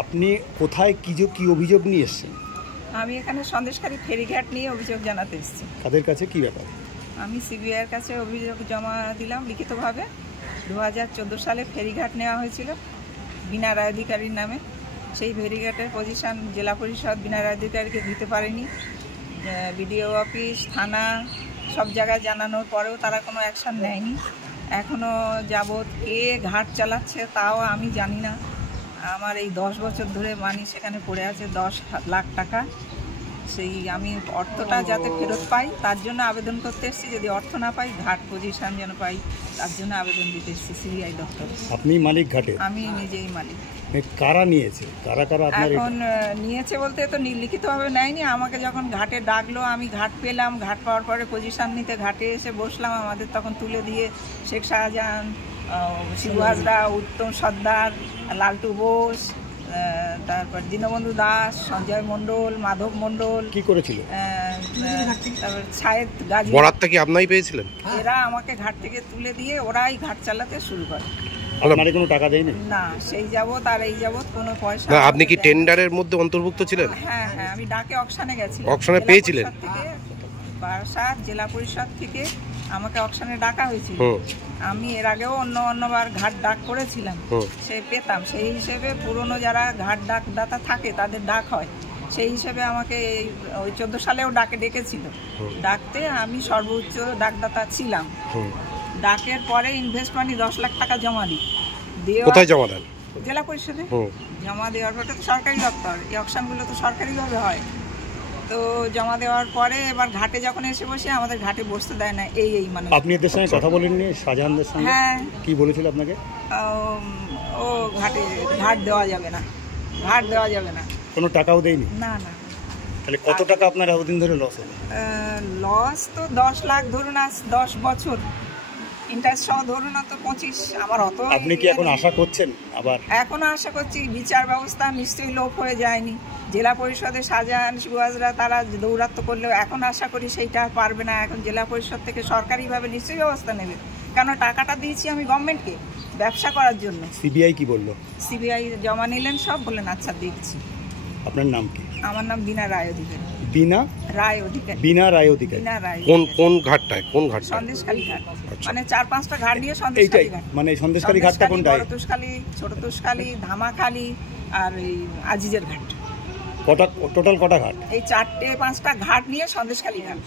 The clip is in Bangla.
আপনি কোথায় কি অভিযোগ নিয়ে এসেছেন? আমি এখানে সন্দেশখালী ফেরিঘাট নিয়ে অভিযোগ জানাতে এসেছি। কাদের কাছে, কি ব্যাপার? আমি সিবিআইয়ের কাছে অভিযোগ জমা দিলাম লিখিতভাবে। 2014 সালে ফেরিঘাট নেওয়া হয়েছিল বিনা রায় অধিকারীর নামে। সেই ফেরিঘাটের পজিশন জেলা পরিষদ বিনা রায় অধিকারীকে দিতে পারেনি। বিডিও অফিস, থানা সব জায়গায় জানানোর পরেও তারা কোনো অ্যাকশন নেয়নি। এখনও যাবৎ কে ঘাট চালাচ্ছে তাও আমি জানি না। আমার এই 10 বছর ধরে মানি সেখানে পড়ে আছে 10 লাখ টাকা। সেই আমি অর্থটা যাতে ফেরত পাই তার জন্য আবেদন করতে এসেছি। যদি অর্থ না পাই, ঘাট পজিশন যেন পাই তার জন্য আবেদন দিতে এসেছি সিবিআই দপ্তরে। আপনি মালিক ঘাটে? আমি নিজেই মালিক। কারা নিয়েছে, কারা আপনার? এখন নিয়েছে বলতে তো লিখিতভাবে নেয়নি। আমাকে যখন ঘাটে ডাকলো আমি ঘাট পেলাম। ঘাট পাওয়ার পরে পজিশন নিতে ঘাটে এসে বসলাম। আমাদের তখন তুলে দিয়ে শেখ শাহজাহান, শিবু হাজরা, উত্তম সর্দার, লালটু বোস, তারপর দীনবন্ধু দাস, সঞ্জয় মণ্ডল, মাধব মণ্ডল। কি করেছিল? তারপর ছায়েদ গাজী। বরাতটা কি আপনাই পেয়েছিলেন? এরা আমাকে ঘাট থেকে তুলে দিয়ে ওরাই ঘাট চালাতে শুরু করে। আপনারে কোনো টাকা দেয়নি? না, সেই যাবত আর এই যাবত কোনো পয়সা। না, আপনি কি টেন্ডারের মধ্যে অন্তর্ভুক্ত ছিলেন? হ্যাঁ, আমি ডাকে অকশনে গেছি। অকশনে পেয়েছিলেন? বারাসাত জেলা পরিষদ থেকে আমাকে অকশনে ডাকা হয়েছিল। আমি এর আগেও অন্যবার ঘাট ডাক করেছিলাম, সে পেতাম। সেই হিসেবে পুরনো যারা ঘাট ডাকদাতা থাকে তাদের ডাক হয়, সেই হিসেবে আমাকে ওই 14 সালেও ডাকে ডেকেছিল। ডাকতে আমি সর্বোচ্চ ডাকদাতা ছিলাম। ডাকের পরে ইনভেস্ট মানি 10 লাখ টাকা জমা দিই। কোথায় জমা দেন? জেলা পরিষদে জমা দেওয়ার পরে তো সরকারি দপ্তর, এই অকশনগুলো তো সরকারিভাবে হয়। তো জমা দেওয়ার পরে এবার ঘাটে যখন এসে বসে আমাদের ঘাটে বসতে দেয় না। এই মানে আপনি এদের সঙ্গে কথা বলেননি? শাহজাহানদের সঙ্গে? হ্যাঁ। কি বলেছিল আপনাকে? ও ঘাট দেওয়া যাবে না, ঘাট দেওয়া যাবে না। কোনো টাকাও দেয়নি? না। তাহলে কত টাকা আপনার এতদিন ধরে লস হলো? লস তো 10 লাখ ধরুন, আজ 10 বছর ইন্টারেস্ট সহ ধরুন না তো 25। আমার অত। আপনি কি এখন আশা করছেন আবার? এখনো আশা করছি বিচার ব্যবস্থা নিশ্চয়ই লোপ হয়ে যায়নি। জেলা পরিষদে শাহজাহান, শিবু হাজরা তারা দৌরাত্ম্য করলেও এখন আশা করি সেইটা পারবে না। এখন জেলা পরিষদ থেকে সরকারিভাবে নিশ্চয়ই ব্যবস্থা নেবে, কারণ টাকাটা দিয়েছি আমি গভর্নমেন্টকে ব্যবসা করার জন্য। সিবিআই কি বললো? সিবিআই জমা নিলেন, সব বললেন আচ্ছা দেখছি। আপনার নাম কি? আমার নাম বিনা রায় অধিকারী। বিনা রায় অধিকারী। বিনা রায় অধিকারী। বিনা রায়। কোন ঘাটটায়? কোন ঘাট? সন্দেশখালী ঘাট। মানে 4-5টা ঘাট নিয়ে সন্দেশখালী ঘাট। মানে সন্দেশখালী ঘাটটা কোনটা? বড় তুষখালী, ছোট তুষখালী, ধামাখালী আর এই আজিজের ঘাট। টোটাল কটা ঘাট? এই 4-5টা ঘাট নিয়ে সন্দেশখালী ঘাট।